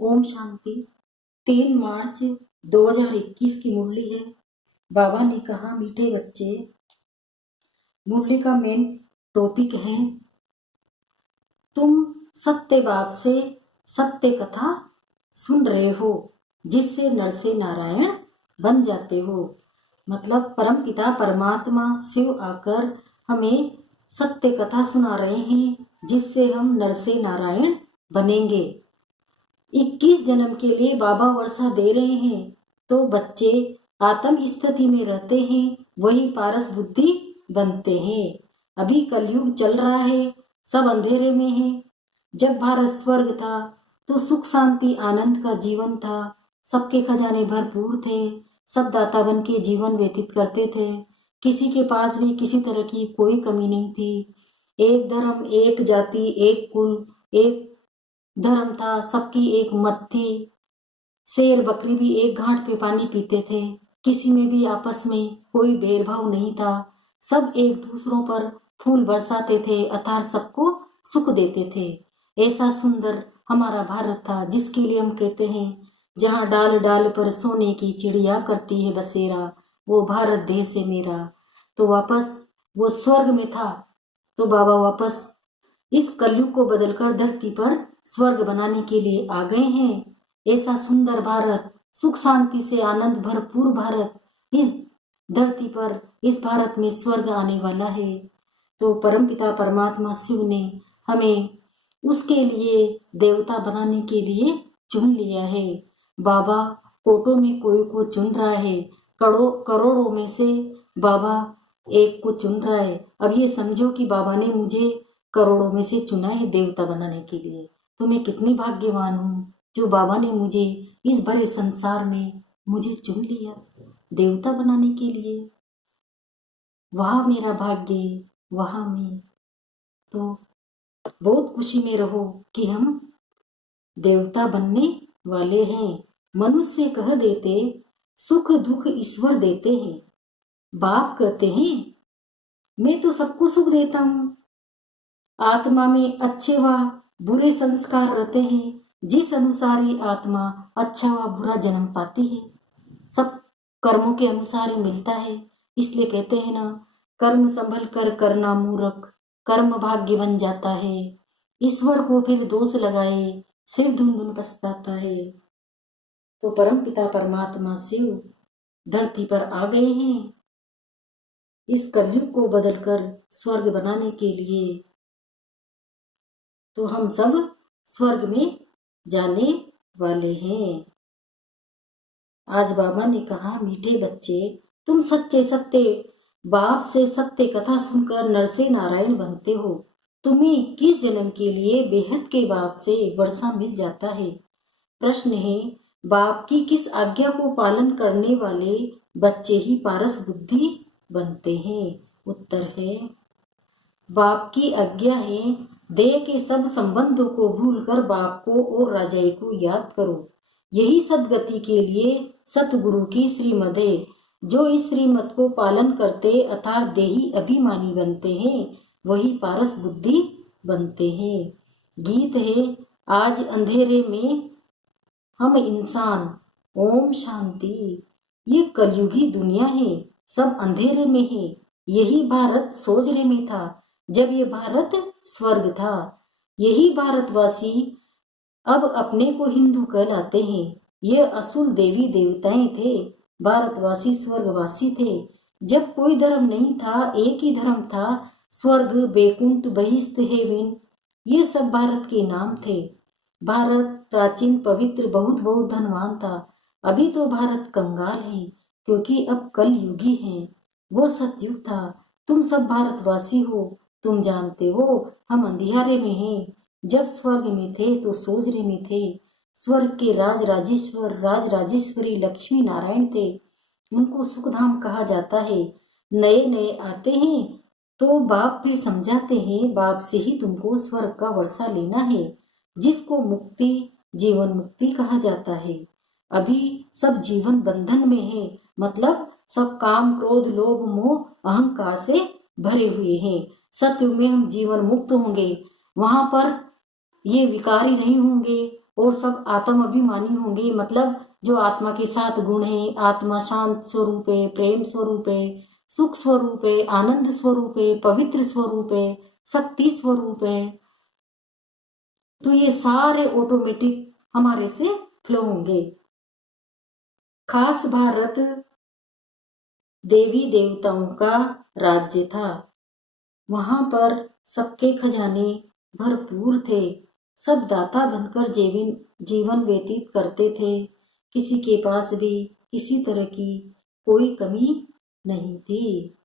ओम शांति। 3 मार्च 2021 की मुरली है। बाबा ने कहा, मीठे बच्चे, मुरली का मेन टॉपिक है, तुम सत्य बाप से सत्य कथा सुन रहे हो, जिससे नर से नारायण बन जाते हो। मतलब परमपिता परमात्मा शिव आकर हमें सत्य कथा सुना रहे हैं, जिससे हम नर से नारायण बनेंगे। 21 जन्म के लिए बाबा वर्षा दे रहे हैं, तो बच्चे आत्म स्थिति में रहते हैं, वही पारस बुद्धि बनते हैं। अभी कलयुग चल रहा है, सब अंधेरे में है। जब भारत स्वर्ग था तो सुख शांति आनंद का जीवन था, सबके खजाने भरपूर थे, सब दाता बन के जीवन व्यतीत करते थे। किसी के पास भी किसी तरह की कोई कमी नहीं थी। एक धर्म, एक जाति, एक कुल, एक धर्म था, सबकी एक मत थी। शेर बकरी भी एक घाट पे पानी पीते थे। किसी में भी आपस में कोई भेदभाव नहीं था। सब एक दूसरों पर फूल बरसाते थे, अर्थात सबको सुख देते थे। ऐसा सुंदर हमारा भारत था, जिसके लिए हम कहते हैं, जहाँ डाल डाल पर सोने की चिड़िया करती है बसेरा, वो भारत देश है मेरा। तो वापस वो स्वर्ग में था, तो बाबा वापस इस कलयुग को बदलकर धरती पर स्वर्ग बनाने के लिए आ गए हैं। ऐसा सुंदर भारत, सुख शांति से आनंद भरपूर भारत, इस धरती पर, इस भारत में स्वर्ग आने वाला है। तो परमपिता परमात्मा शिव ने हमें उसके लिए देवता बनाने के लिए चुन लिया है। बाबा कोटों में कोई को चुन रहा है, करोड़ों में से बाबा एक को चुन रहा है। अब ये समझो कि बाबा ने मुझे करोड़ों में से चुना है देवता बनाने के लिए। तो मैं कितनी भाग्यवान हूँ जो बाबा ने मुझे इस भरे संसार में मुझे चुन लिया देवता बनाने के लिए। वहाँ मेरा भाग्य, वहाँ मैं। तो बहुत खुशी में रहो कि हम देवता बनने वाले हैं। मनुष्य कह देते, सुख दुख ईश्वर देते हैं। बाप कहते हैं, मैं तो सबको सुख देता हूँ। आत्मा में अच्छे व बुरे संस्कार रहते हैं, जिस अनुसार ही आत्मा अच्छा व बुरा जन्म पाती है। सब कर्मों के अनुसार ही मिलता है। इसलिए कहते हैं ना, कर्म संभल कर करना मूर्ख, कर्म भाग्य बन जाता है। ईश्वर को फिर दोष लगाए, सिर धुन धुन पछताता है। तो परम पिता परमात्मा शिव धरती पर आ गए हैं, इस कलयुग को बदलकर स्वर्ग बनाने के लिए। तो हम सब स्वर्ग में जाने वाले हैं। आज बाबा ने कहा, मीठे बच्चे, तुम सच्चे सत्य बाप से सत्य कथा सुनकर नर से नारायण बनते हो। तुम्हें 21 जन्म के लिए बेहद के बाप से वर्षा मिल जाता है। प्रश्न है, बाप की किस आज्ञा को पालन करने वाले बच्चे ही पारस बुद्धि बनते हैं? उत्तर है, बाप की आज्ञा है, देह के सब संबंधों को भूलकर बाप को और राजाई को याद करो। यही सदगति के लिए सतगुरु की श्रीमद है। जो इस श्रीमत को पालन करते अर्थात देही अभिमानी बनते हैं, वही पारस बुद्धि बनते हैं। गीत है, आज अंधेरे में हम इंसान, ओम शांति। ये कलयुगी दुनिया है, सब अंधेरे में है। यही भारत सोजरे में था, जब ये भारत स्वर्ग था। यही भारतवासी अब अपने को हिंदू कहलाते हैं। ये असुर देवी देवताएं थे, भारतवासी स्वर्गवासी थे। जब कोई धर्म नहीं था, एक ही धर्म था, स्वर्ग, बैकुंठ, बहिष्ठ, हेवन, ये सब भारत के नाम थे। भारत प्राचीन पवित्र बहुत बहुत धनवान था। अभी तो भारत कंगाल है, क्योंकि अब कल युगी है। वो सतयुग था। तुम सब भारतवासी हो, तुम जानते हो हम अंधियारे में हैं। जब स्वर्ग में थे तो सोजरे में थे। स्वर्ग के राज राजेश्वरी लक्ष्मी नारायण थे। उनको सुखधाम कहा जाता है। नए नए आते हैं तो बाप फिर समझाते हैं, बाप से ही तुमको स्वर्ग का वर्षा लेना है, जिसको मुक्ति, जीवन मुक्ति कहा जाता है। अभी सब जीवन बंधन में है, मतलब सब काम, क्रोध, लोभ, मोह, अहंकार से भरे हुए हैं। सत्युग में हम जीवन मुक्त होंगे, वहां पर ये विकारी नहीं होंगे। और सब आत्म अभिमानी होंगे, मतलब जो आत्मा के 7 गुण हैं, आत्मा शांत स्वरूप है, प्रेम स्वरूप है, सुख स्वरूप है, आनंद स्वरूप है, पवित्र स्वरूप है, शक्ति स्वरूप है, तो ये सारे ऑटोमेटिक हमारे से फ्लो होंगे। खास भारत देवी देवताओं का राज्य था। वहां पर सबके खजाने भरपूर थे। सब दाता बनकर जीवन व्यतीत करते थे। किसी के पास भी किसी तरह की कोई कमी नहीं थी।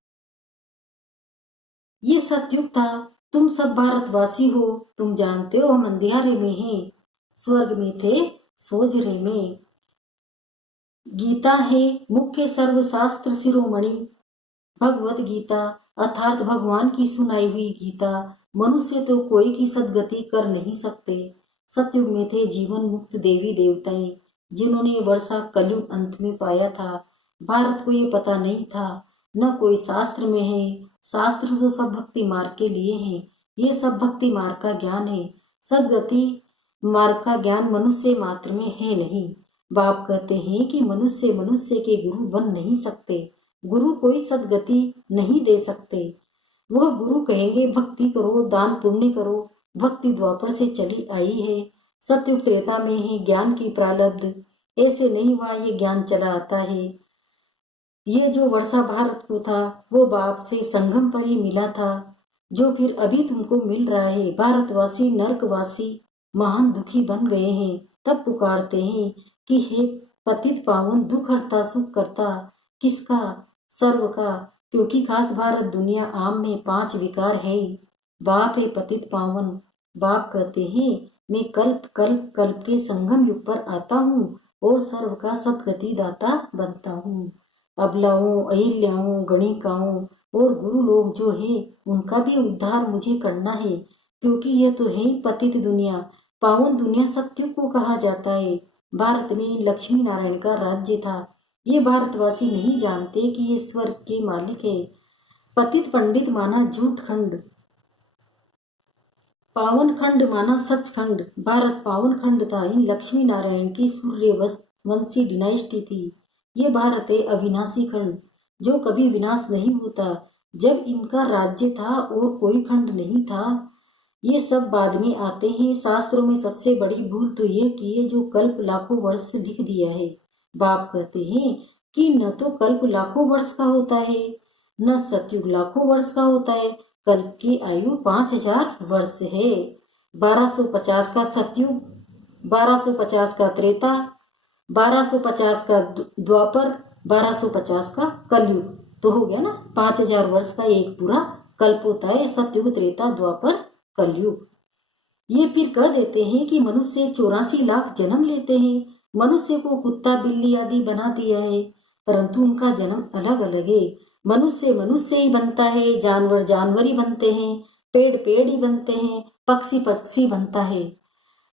ये सतयुग था। तुम सब भारतवासी हो, तुम जानते हो हम अंधियारे में हैं, स्वर्ग में थे सोजरे में। गीता है मुख्य सर्वशास्त्र शिरोमणि। भगवत गीता अर्थात भगवान की सुनाई हुई गीता। मनुष्य तो कोई की सदगति कर नहीं सकते। सतयुग में थे जीवन मुक्त देवी देवताएं, जिन्होंने वर्षा कलयुग अंत में पाया था। भारत को ये पता नहीं था, न कोई शास्त्र में है। शास्त्र तो सब भक्ति मार्ग के लिए हैं। ये सब भक्ति मार्ग का ज्ञान है। सदगति मार्ग का ज्ञान मनुष्य मात्र में है नहीं। बाप कहते हैं कि मनुष्य मनुष्य के गुरु बन नहीं सकते। गुरु कोई सदगति नहीं दे सकते। वह गुरु कहेंगे भक्ति करो, दान पुण्य करो। भक्ति द्वापर से चली आई है, सतयुग त्रेता में है ज्ञान की प्रारब्ध। ऐसे नहीं हुआ ये ज्ञान चला आता है। ये जो वर्षा भारत को था वो बाप से संगम पर ही मिला था, जो फिर अभी तुमको मिल रहा है। भारतवासी नरकवासी महान दुखी बन गए हैं, तब पुकारते हैं कि हे पतित पावन दुख हरता सुख करता। किसका? सर्व का। क्योंकि खास भारत दुनिया आम में 5 विकार है। बाप है पतित पावन। बाप कहते हैं मैं कल्प कल्प कल्प के संगम युग पर आता हूँ और सर्व का सदगति दाता बनता हूँ। अबलाओं, अहिल्याओं, गणिकाओं और गुरु लोग जो है उनका भी उद्धार मुझे करना है, क्योंकि यह तो है पतित दुनिया। पावन दुनिया सतयुग को कहा जाता है। भारत में लक्ष्मी नारायण का राज्य था। ये भारतवासी नहीं जानते कि ये स्वर्ग के मालिक है। पतित पंडित माना झूठ खंड, पावन खंड माना सच खंड। भारत पावन खंड था। इन लक्ष्मी नारायण की सूर्य वंशी डिनाइस्टी थी। ये भारत है अविनाशी खंड, जो कभी विनाश नहीं होता। जब इनका राज्य था और कोई खंड नहीं था। ये सब बाद में आते हैं। शास्त्रों में सबसे बड़ी भूल तो ये की है जो कल्प लाखों वर्ष लिख दिया है। बाप कहते हैं कि न तो कल्प लाखों वर्ष का होता है, न सतयुग लाखों वर्ष का होता है। कल्प की आयु 5000 वर्ष है। 1250 का सतयुग, 1250 का त्रेता, 1250 का द्वापर, 1250 का कलयुग, तो हो गया ना 5000 वर्ष का एक पूरा कल्प होता है। सतयुग, त्रेता, द्वापर, कलयुग। ये फिर कह देते हैं कि मनुष्य 84 लाख जन्म लेते हैं। मनुष्य को कुत्ता बिल्ली आदि बना दिया है, परंतु उनका जन्म अलग अलग है। मनुष्य मनुष्य ही बनता है, जानवर जानवर ही बनते हैं, पेड़ पेड़ ही बनते हैं, पक्षी पक्षी बनता है।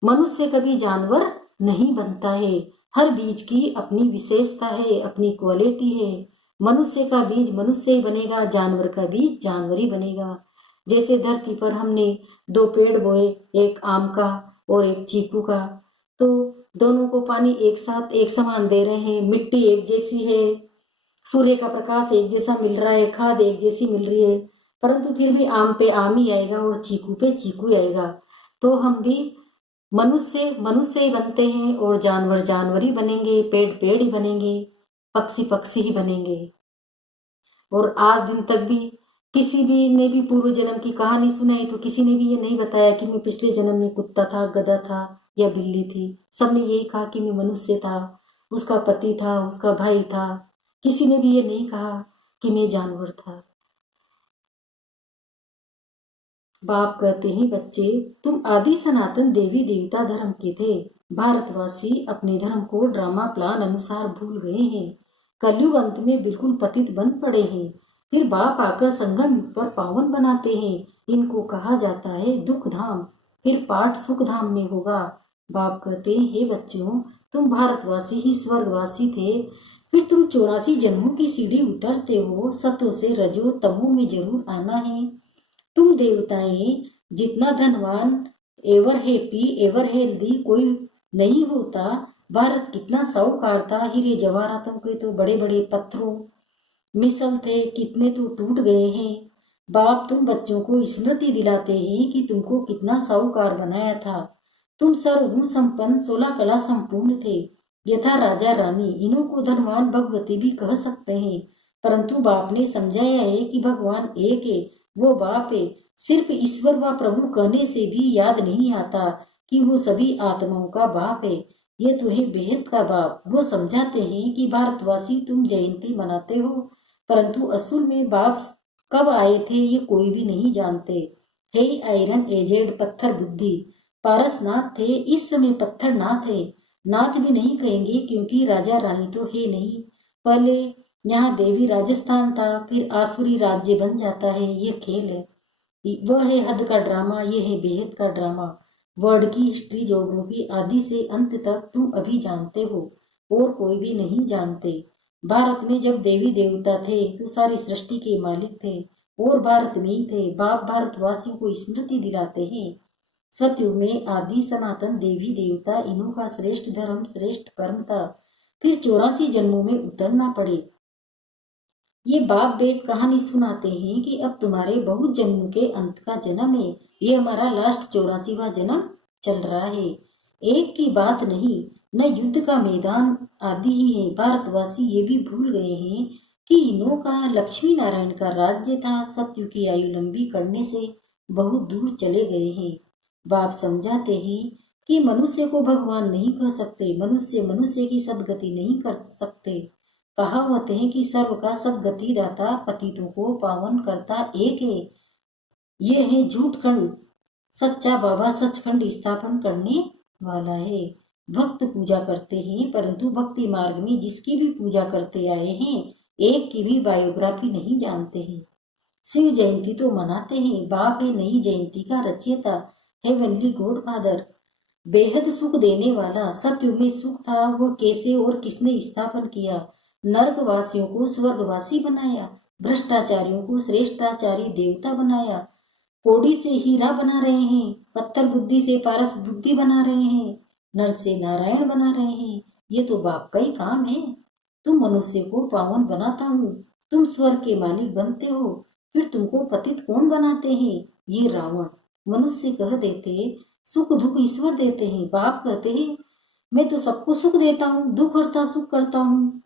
मनुष्य कभी जानवर नहीं बनता है। हर बीज की अपनी विशेषता है, अपनी क्वालिटी है। मनुष्य का बीज मनुष्य ही बनेगा, जानवर का बीज जानवर ही बनेगा। जैसे धरती पर हमने 2 पेड़ बोए, एक आम का और एक चीकू का, तो दोनों को पानी एक साथ एक समान दे रहे हैं, मिट्टी एक जैसी है, सूर्य का प्रकाश एक जैसा मिल रहा है, खाद एक जैसी मिल रही है, परंतु फिर भी आम पे आम ही आएगा और चीकू पे चीकू ही आएगा। तो हम भी मनुष्य मनुष्य ही बनते हैं और जानवर जानवर ही बनेंगे, पेड़ पेड़ ही बनेंगे, पक्षी पक्षी ही बनेंगे। और आज दिन तक भी किसी भी ने भी पूर्व जन्म की कहानी सुनाई तो किसी ने भी ये नहीं बताया कि मैं पिछले जन्म में कुत्ता था, गधा था या बिल्ली थी। सबने यही कहा कि मैं मनुष्य था, उसका पति था, उसका भाई था। किसी ने भी ये नहीं कहा कि मैं जानवर था। बाप कहते हैं बच्चे, तुम आदि सनातन देवी देवता धर्म के थे। भारतवासी अपने धर्म को ड्रामा प्लान अनुसार भूल गए हैं। कलयुग अंत में बिल्कुल पतित बन पड़े हैं। फिर बाप आकर संगम युग पर पावन बनाते हैं। इनको कहा जाता है दुख धाम। फिर पाठ सुख धाम में होगा। बाप कहते हैं हे बच्चों, तुम भारतवासी ही स्वर्गवासी थे। फिर तुम 84 जन्मों की सीढ़ी उतरते हो। सतो से रजो तमो में जरूर आना है। तुम देवताएं जितना धनवान, एवर हैप्पी, एवर हेल्दी, कोई नहीं होता। भारत कितना साहूकार था, हीरे जवाहरातों के तो बड़े बड़े पत्थरों मिसल थे, कितने तो टूट गए हैं। बाप तुम बच्चों को स्मृति दिलाते हैं कि तुमको कितना साहूकार बनाया था। तुम सर्वगुण संपन्न 16 कला संपूर्ण थे, यथा राजा रानी। इन्हों को धनवान भगवती भी कह सकते हैं, परंतु बाप ने समझाया है कि भगवान एक है, वो बाप है। सिर्फ ईश्वर व प्रभु कहने से भी याद नहीं आता कि वो सभी आत्माओं का बाप है। ये तो है बेहद का बाप। वो समझाते हैं कि भारतवासी तुम जयंती मनाते हो, परंतु असल में बाप कब आए थे ये कोई भी नहीं जानते। हे आयरन एजेड पत्थर बुद्धि, पारसनाथ थे, इस समय पत्थर ना थे। नाथ भी नहीं कहेंगे क्योंकि राजा रानी तो है नहीं। पहले यहाँ देवी राजस्थान था, फिर आसुरी राज्य बन जाता है। ये खेल है, वह है हद का ड्रामा, ये है बेहद का ड्रामा। वर्ड की हिस्ट्री ज्योग्राफी आदि से अंत तक तुम अभी जानते हो, और कोई भी नहीं जानते। भारत में जब देवी देवता थे तो सारी सृष्टि के मालिक थे, और भारत में ही थे। बाप भारतवासियों को स्मृति दिलाते हैं, सतयुग में आदि सनातन देवी देवता, इन्हों का श्रेष्ठ धर्म श्रेष्ठ कर्म था। फिर 84 जन्मों में उतरना पड़े। ये बाप बेट कहानी सुनाते हैं कि अब तुम्हारे बहुत जन्मों के अंत का जन्म है। ये हमारा लास्ट 84वां जन्म चल रहा है। एक की बात नहीं, न युद्ध का मैदान आदि ही है। भारतवासी ये भी भूल गए हैं कि इन्हों का लक्ष्मी नारायण का राज्य था। सत्य की आयु लंबी करने से बहुत दूर चले गए हैं। बाप समझाते हैं कि मनुष्य को भगवान नहीं कह सकते, मनुष्य मनुष्य की सदगति नहीं कर सकते। कहावत है कि सर्व का सदगति दाता, पतितों को पावन करता एक है। ये है झूठ खंड, सच्चा बाबा सचखंड स्थापन करने वाला है। भक्त पूजा करते हैं, परंतु भक्ति मार्ग में जिसकी भी पूजा करते आए हैं, एक की भी बायोग्राफी नहीं जानते हैं। शिव जयंती तो मनाते हैं, बाप है नई जयंती का रचयिता, हेवनली गॉड फादर, बेहद सुख देने वाला। सत्युग में सुख था, वो कैसे और किसने स्थापन किया। नर्कवासियों को स्वर्गवासी बनाया, भ्रष्टाचारियों को श्रेष्ठाचारी देवता बनाया, कोड़ी से हीरा बना रहे हैं, पत्थर बुद्धि से पारस बुद्धि बना रहे हैं, नर से नारायण बना रहे हैं। ये तो बाप का ही काम है। तुम मनुष्य को पावन बनाता हूँ, तुम स्वर्ग के मालिक बनते हो, फिर तुमको पतित कौन बनाते हैं? ये रावण। मनुष्य कह देते सुख दुख ईश्वर देते हैं, बाप कहते हैं मैं तो सबको सुख देता हूँ, दुख हरता सुख करता हूँ।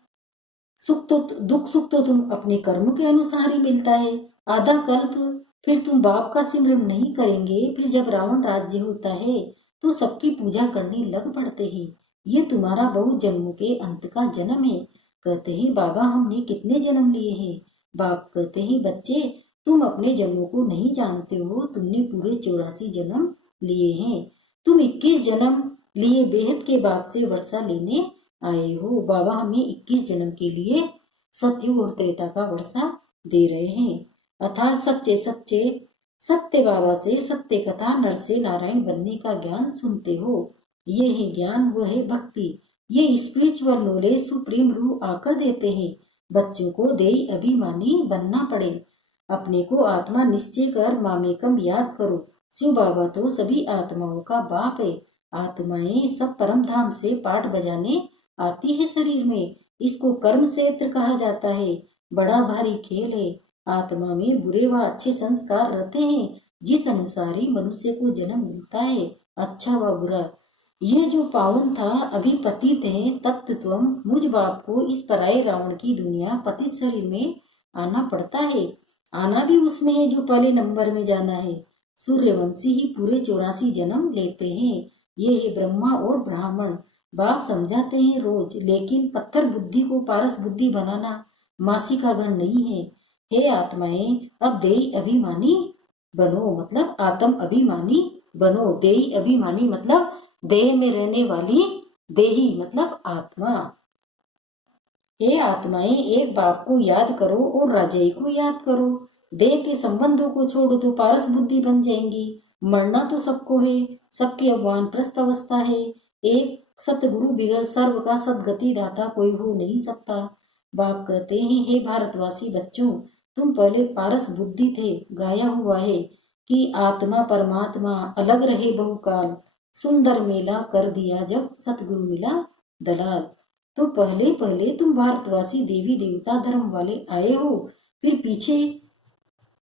दुख सुख तो तुम अपने कर्म के अनुसार ही मिलता है। आधा कल्प फिर तुम बाप का सिमरन नहीं करेंगे, फिर जब रावण राज्य होता है तो सबकी पूजा करने लग पड़ते हैं। ये तुम्हारा बहुत जन्मों के अंत का जन्म है। कहते हैं बाबा हमने कितने जन्म लिए हैं? बाप कहते हैं बच्चे तुम अपने जन्मों को नहीं जानते हो, तुमने पूरे 84 जन्म लिए हैं। तुम 21 जन्म लिए बेहद के बाप से वर्षा लेने आए हो। बाबा हमें 21 जन्म के लिए सतयुग और त्रेता का वर्षा दे रहे हैं, अर्थात सच्चे सच्चे सत्य बाबा से सत्य कथा नर से नारायण बनने का ज्ञान सुनते हो। ये है ज्ञान, वो है भक्ति। ये स्पिरिचुअल नॉलेज सुप्रीम रूह आकर देते हैं। बच्चों को देई अभिमानी बनना पड़े, अपने को आत्मा निश्चय कर मामेकम याद करो। शिव बाबा तो सभी आत्माओं का बाप है। आत्माएं सब परम धाम से पाठ बजाने आती है शरीर में। इसको कर्म क्षेत्र कहा जाता है। बड़ा भारी खेल है। आत्मा में बुरे व अच्छे संस्कार रहते हैं, जिस अनुसार ही मनुष्य को जन्म मिलता है, अच्छा व बुरा। ये जो पावन था अभी पतित है, तत्व मुझ बाप को इस पराये रावण की दुनिया पतित शरीर में आना पड़ता है। आना भी उसमें है जो पहले नंबर में जाना है। सूर्यवंशी ही पूरे 84 जन्म लेते हैं। ये है ब्रह्मा और ब्राह्मण। बाप समझाते हैं रोज, लेकिन पत्थर बुद्धि को पारस बुद्धि बनाना मासी का गण नहीं है। हे आत्माएं अब देही अभिमानी बनो, मतलब आत्म अभिमानी बनो। देही अभिमानी मतलब देह में रहने वाली, देही मतलब आत्मा। हे आत्माएं एक बाप को याद करो और राजाई को याद करो। देह के संबंधों को छोड़ो तो पारस बुद्धि बन जाएंगी। मरना तो सबको है, सबकी अवसान प्रस्त अवस्था है। एक सतगुरु बिगड़ सर्व का सदगति दाता कोई हो नहीं सकता। बाप कहते हैं हे भारतवासी बच्चों, तुम पहले पारस बुद्धि थे। गाया हुआ है कि आत्मा परमात्मा अलग रहे बहुकाल, सुंदर मेला कर दिया जब सतगुरु मिला दलाल। तो पहले पहले तुम भारतवासी देवी देवता धर्म वाले आए हो, फिर पीछे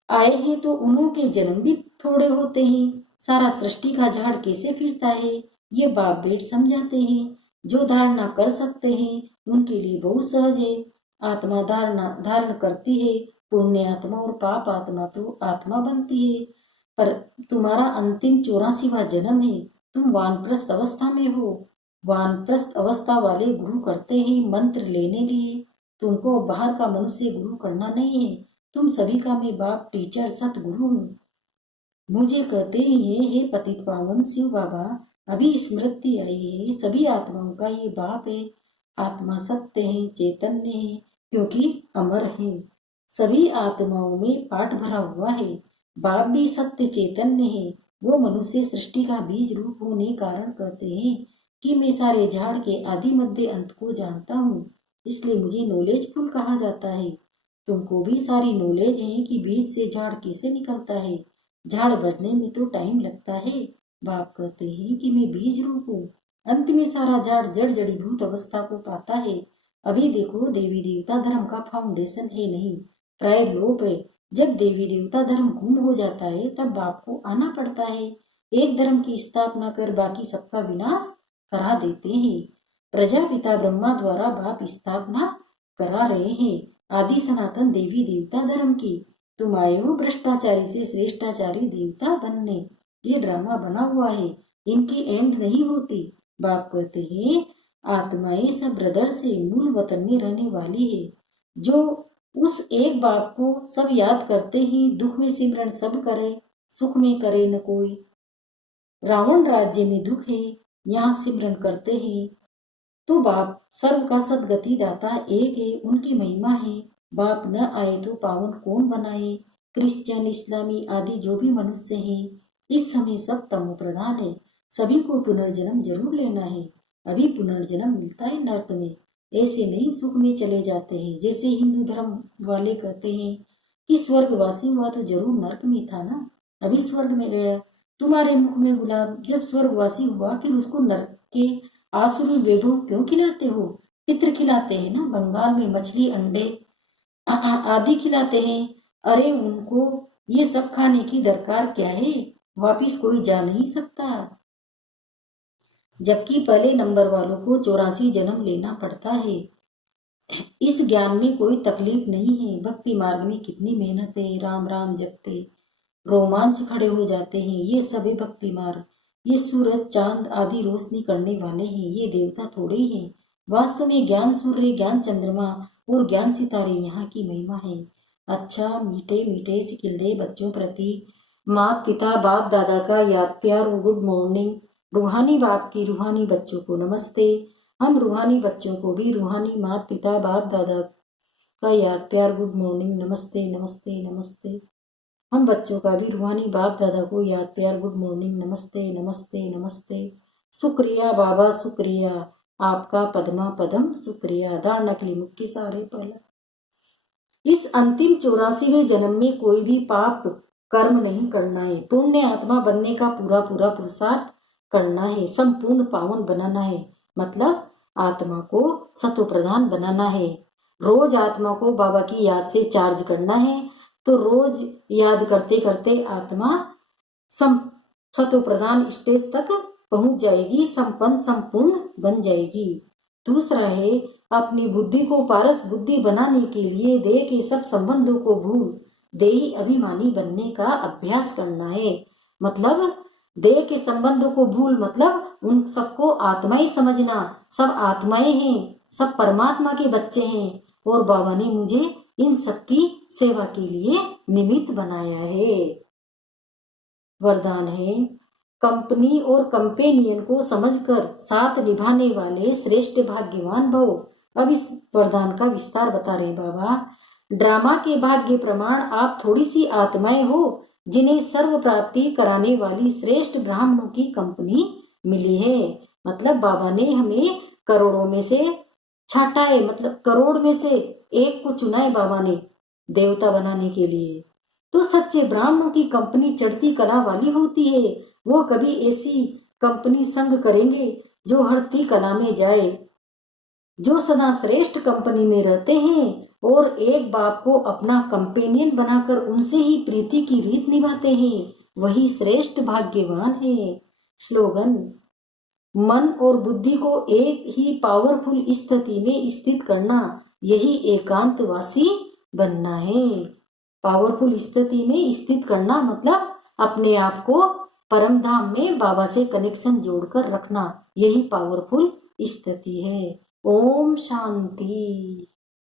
आए हैं तो उन्हों के जन्म भी थोड़े होते हैं। सारा सृष्टि का झाड़ कैसे फिरता है ये बाप बेट समझाते हैं। जो धारणा कर सकते हैं उनके लिए बहुत सहज है। आत्मा धारण करती है, पुण्य आत्मा और पाप आत्मा तो आत्मा बनती है। पर तुम्हारा अंतिम 84वां जन्म है। तुम वानप्रस्थ अवस्था में हो। वानप्रस्थ अवस्था वाले गुरु करते हैं मंत्र लेने लिए। तुमको बाहर का मनुष्य गुरु करना नहीं है। तुम सभी का मैं बाप टीचर सतगुरु हूँ। मुझे कहते हैं हे पतित पावन शिव बाबा, अभी स्मृति आई है, सभी आत्माओं का ये बाप है। आत्मा सत्य है, चैतन्य है, क्योंकि अमर है। सभी आत्माओं में पाठ भरा हुआ है। बाप भी सत्य चैतन्य है। वो मनुष्य सृष्टि का बीज रूप होने कारण कहते हैं कि मैं सारे झाड़ के आदि मध्य अंत को जानता हूँ, इसलिए मुझे नॉलेजफुल कहा जाता है। तुमको भी सारी नॉलेज है कि बीज से झाड़ कैसे निकलता है। झाड़ बढ़ने में तो टाइम लगता है। बाप कहते हैं कि मैं बीज रूप हूँ। अंत में सारा झाड़ जड़ जड़ीभूत अवस्था को पाता है। अभी देखो देवी देवता धर्म का फाउंडेशन है नहीं, प्राय लोप है। जब देवी देवता धर्म गुम हो जाता है तब बाप को आना पड़ता है। एक धर्म की स्थापना कर बाकी सबका विनाश करा देते हैं। प्रजापिता ब्रह्मा द्वारा बाप स्थापना करा रहे हैं आदि सनातन देवी देवता धर्म की। तुम आए हो भ्रष्टाचारी से श्रेष्ठाचारी देवता बनने। ये ड्रामा बना हुआ है, इनकी एंड नहीं होती। बाप कहते हैं आत्माएं सब ब्रदर से मूल वतन में रहने वाली है। जो उस एक बाप को सब याद करते ही दुख में सिमरन सब करे, सुख में करे न कोई। रावण राज्य में दुख है, यहाँ सिमरन करते हैं तो बाप सर्व का सदगति दाता एक है, उनकी महिमा है। बाप न आए तो पावन कौन बनाए। क्रिश्चियन इस्लामी आदि जो भी मनुष्य हैं इस समय सब तमो प्रधान है। सभी को पुनर्जन्म जरूर लेना है। अभी पुनर्जन्म मिलता है नरक में, ऐसे नहीं सुख में चले जाते हैं। जैसे हिंदू धर्म वाले कहते हैं कि स्वर्गवासी हुआ तो जरूर नरक में था ना, अभी स्वर्ग में गया। तुम्हारे मुख में गुलाब, जब स्वर्गवासी हुआ फिर उसको नरक के आसुरी वैभव क्यों खिलाते हो। पितृ खिलाते हैं ना, बंगाल में मछली अंडे आदि खिलाते हैं। अरे उनको ये सब खाने की दरकार क्या है, वापिस कोई जा नहीं सकता। जबकि पहले नंबर वालों को 84 जन्म लेना पड़ता है। इस ज्ञान में कोई तकलीफ नहीं है। भक्ति मार्ग में कितनी मेहनत है। राम राम जपते रोमांच खड़े हो जाते हैं। ये सभी भक्ति मार्ग। ये सूरज चांद आदि रोशनी करने वाले हैं, ये देवता थोड़े ही हैं। वास्तव में ज्ञान सूर्य, ज्ञान चंद्रमा और ज्ञान सितारे यहाँ की महिमा है। अच्छा मीठे मीठे सिकिलदे बच्चों प्रति माता पिता बाप दादा का याद प्यार और गुड मॉर्निंग। रूहानी बाप की रूहानी बच्चों को नमस्ते। हम रूहानी बच्चों को भी रूहानी माता पिता बाप दादा का याद प्यार गुड मॉर्निंग नमस्ते नमस्ते नमस्ते। हम बच्चों का भी रूहानी बाप दादा को याद प्यार गुड मॉर्निंग नमस्ते नमस्ते नमस्ते। शुक्रिया बाबा शुक्रिया, आपका पद्मा पदम शुक्रिया। धारणा के लिए मुख्य सारे पहला, इस अंतिम 84वें जन्म में कोई भी पाप कर्म नहीं करना है। पुण्य आत्मा बनने का पूरा पूरा पुरुषार्थ करना है। संपूर्ण पावन बनाना है, मतलब आत्मा को सत्व प्रधान बनाना है। रोज आत्मा को बाबा की याद से चार्ज करना है, तो रोज याद करते करते आत्मा सत्व प्रधान स्टेज तक पहुंच जाएगी, संपन्न संपूर्ण बन जाएगी। दूसरा है अपनी बुद्धि को पारस बुद्धि बनाने के लिए देह के सब संबंधों को भूल देही अभिमानी बनने का अभ्यास करना है। मतलब देह के संबंधों को भूल, मतलब उन सबको आत्मा ही समझना। सब आत्माएं हैं, सब परमात्मा के बच्चे हैं और बाबा ने मुझे इन सबकी सेवा के लिए निमित्त बनाया है। वरदान है कंपनी और कंपेनियन को समझकर साथ निभाने वाले श्रेष्ठ भाग्यवान भव। अब इस वरदान का विस्तार बता रहे बाबा। ड्रामा के भाग्य प्रमाण आप थोड़ी सी आत्माएं हो जिन्हें सर्व प्राप्ति कराने वाली श्रेष्ठ ब्राह्मणों की कंपनी मिली है। मतलब बाबा ने हमें करोड़ों में से छाटा है, मतलब करोड़ में से एक को चुना है बाबा ने देवता बनाने के लिए। तो सच्चे ब्राह्मणों की कंपनी चढ़ती कला वाली होती है। वो कभी ऐसी कंपनी संग करेंगे जो हरती कला में जाए, जो सदा श्रेष्ठ कंपनी में रहते हैं और एक बाप को अपना कंपेनियन बनाकर उनसे ही प्रीति की रीत निभाते हैं, वही श्रेष्ठ भाग्यवान है। स्लोगन: मन और बुद्धि को एक ही पावरफुल स्थिति में स्थित करना, यही एकांतवासी बनना है। पावरफुल स्थिति में स्थित करना मतलब अपने आप को परम धाम में बाबा से कनेक्शन जोड़कर रखना, यही पावरफुल स्थिति है। ओम शांति।